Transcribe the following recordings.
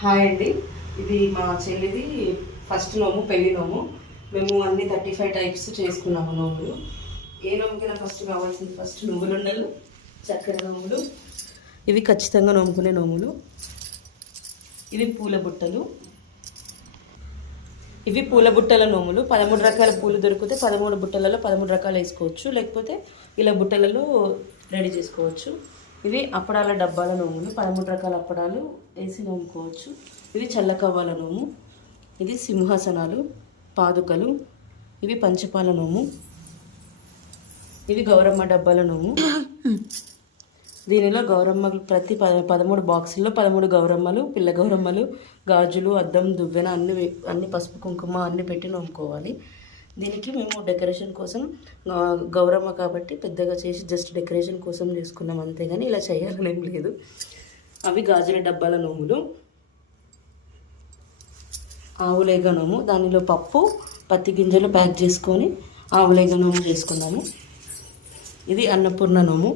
Hi అండి, ఇది మా చెల్లిది ఫస్ట్ నోము, పెళ్లి నోము. మేము అన్ని 35 టైప్స్ చేసుకున్నాము నోములు. ఏ నోముకైనా ఫస్ట్ కావాల్సింది ఫస్ట్ నువ్వులుండలు, చక్కెర నోములు. ఇవి ఖచ్చితంగా నోముకునే నోములు. ఇవి పూల బుట్టలు. ఇవి పూల బుట్టల నోములు. 13 రకాల పూలు దొరికితే 13 బుట్టలలో 13 రకాలు వేసుకోవచ్చు, లేకపోతే ఇలా బుట్టలలో రెడీ చేసుకోవచ్చు. ఇవి అప్పడాల డబ్బాల నోములు. 13 రకాల అప్పడాలు వేసి నోముకోవచ్చు. ఇవి చల్లకవ్వాల నోము. ఇది సింహాసనాలు, పాదుకలు. ఇవి పంచపాల నోము. ఇవి గౌరమ్మ డబ్బాల నోము. దీనిలో గౌరమ్మలు ప్రతి 13 బాక్సుల్లో 13 గౌరమ్మలు, పిల్ల గౌరమ్మలు, గాజులు, అద్దం, దువ్వెన అన్ని పసుపు కుంకుమ అన్ని పెట్టి నోముకోవాలి. దీనికి మేము డెకరేషన్ కోసం గౌరమ్మ కాబట్టి పెద్దగా చేసి జస్ట్ డెకరేషన్ కోసం చేసుకున్నాం, అంతేగాని ఇలా చేయాలని ఏం లేదు. అవి గాజుల డబ్బాల నోములు. ఆవులేగ నోము. దానిలో పప్పు, పత్తి గింజలు ప్యాక్ చేసుకొని ఆవులేగ నోము చేసుకున్నాము. ఇది అన్నపూర్ణ నోము.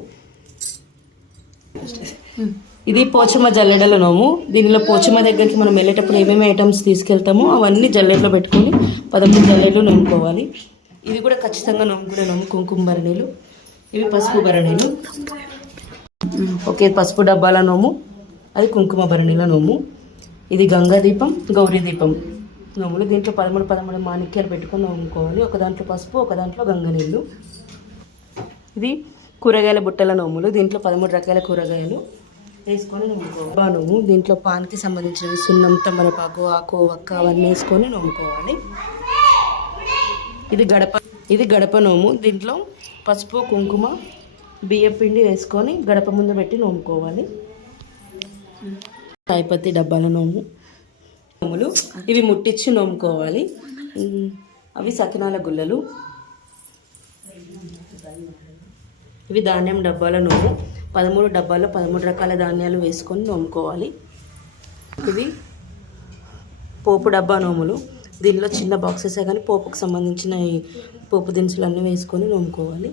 ఇది పోచమ్మ జల్లెడల నోము. దీనిలో పోచమ్మ దగ్గరికి మనం వెళ్ళేటప్పుడు ఏమేమి ఐటమ్స్ తీసుకెళ్తామో అవన్నీ జల్లెడలో పెట్టుకొని 11 జల్లెడలు నోముకోవాలి. ఇది కూడా ఖచ్చితంగా నోముకునే నోము. కుంకుమ భరణీలు. ఇవి పసుపు భరణీలు. ఓకే, పసుపు డబ్బాల నోము. అది కుంకుమ భరణీల నోము. ఇది గంగా దీపం, గౌరీ దీపం నోములు. దీంట్లో 13 మాణిక్యాలు పెట్టుకొని నోముకోవాలి. ఒక దాంట్లో పసుపు, ఒక దాంట్లో గంగ నీళ్ళు. ఇది కూరగాయల బుట్టల నోములు. దీంట్లో 13 రకాల కూరగాయలు వేసుకొని నోముకోవాలి. నోము. దీంట్లో పాన్కి సంబంధించినవి సున్నం, తమలపాకు, ఆకు, వక్క అవన్నీ వేసుకొని నోముకోవాలి. ఇది గడప నోము. దీంట్లో పసుపు, కుంకుమ, బియ్యం పిండి వేసుకొని గడప ముందు పెట్టి నోముకోవాలి. తాయిపత్తి డబ్బాల నోము. నోములు ఇవి ముట్టించి నోముకోవాలి. అవి సకినాల గుల్లలు. ఇవి ధాన్యం డబ్బాల నోము. 13 డబ్బాల్లో 13 రకాల ధాన్యాలు వేసుకొని నోముకోవాలి. ఇవి పోపు డబ్బా నోములు. దీనిలో చిన్న బాక్సెసే కానీ పోపుకు సంబంధించిన పోపు దినుసులన్నీ వేసుకొని నోముకోవాలి.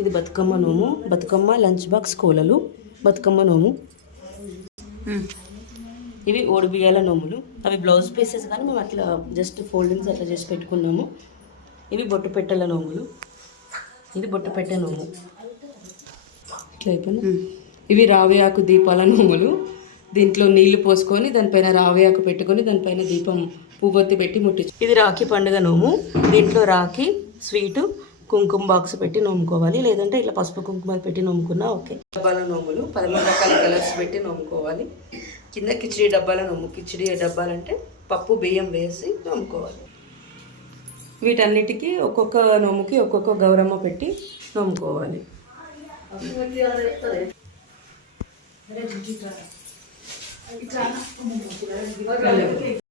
ఇది బతుకమ్మ నోము. బతుకమ్మ లంచ్ బాక్స్ కోలలు. బతుకమ్మ నోము. ఇవి ఓడిబియ్యాల నోములు. అవి బ్లౌజ్ పీసెస్ కానీ మేము అట్లా జస్ట్ ఫోల్డింగ్స్ అట్లా చేసి పెట్టుకున్నాము. ఇవి బొట్టు పెట్టెల నోములు. ఇది బొట్టు పెట్టె నోము. ఇవి రావి ఆకు దీపాల నోములు. దీంట్లో నీళ్లు పోసుకొని దానిపైన రావి ఆకు పెట్టుకొని దానిపైన దీపం పువ్వొత్తి పెట్టి ముట్టించు. ఇది రాఖీ పండుగ నోము. దీంట్లో రాఖీ, స్వీటు, కుంకుమ బాక్స్ పెట్టి నోముకోవాలి, లేదంటే ఇట్లా పసుపు కుంకుమ పెట్టి నోముకున్నా ఓకే. డబ్బాల నోములు 13 రకాల కలర్స్ పెట్టి నోముకోవాలి. కింద కిచిడి డబ్బాల నోము. కిచిడి డబ్బాలంటే పప్పు, బియ్యం వేసి నోముకోవాలి. వీటన్నిటికీ ఒక్కొక్క నోముకి ఒక్కొక్క గౌరమ్మ పెట్టి నోముకోవాలి.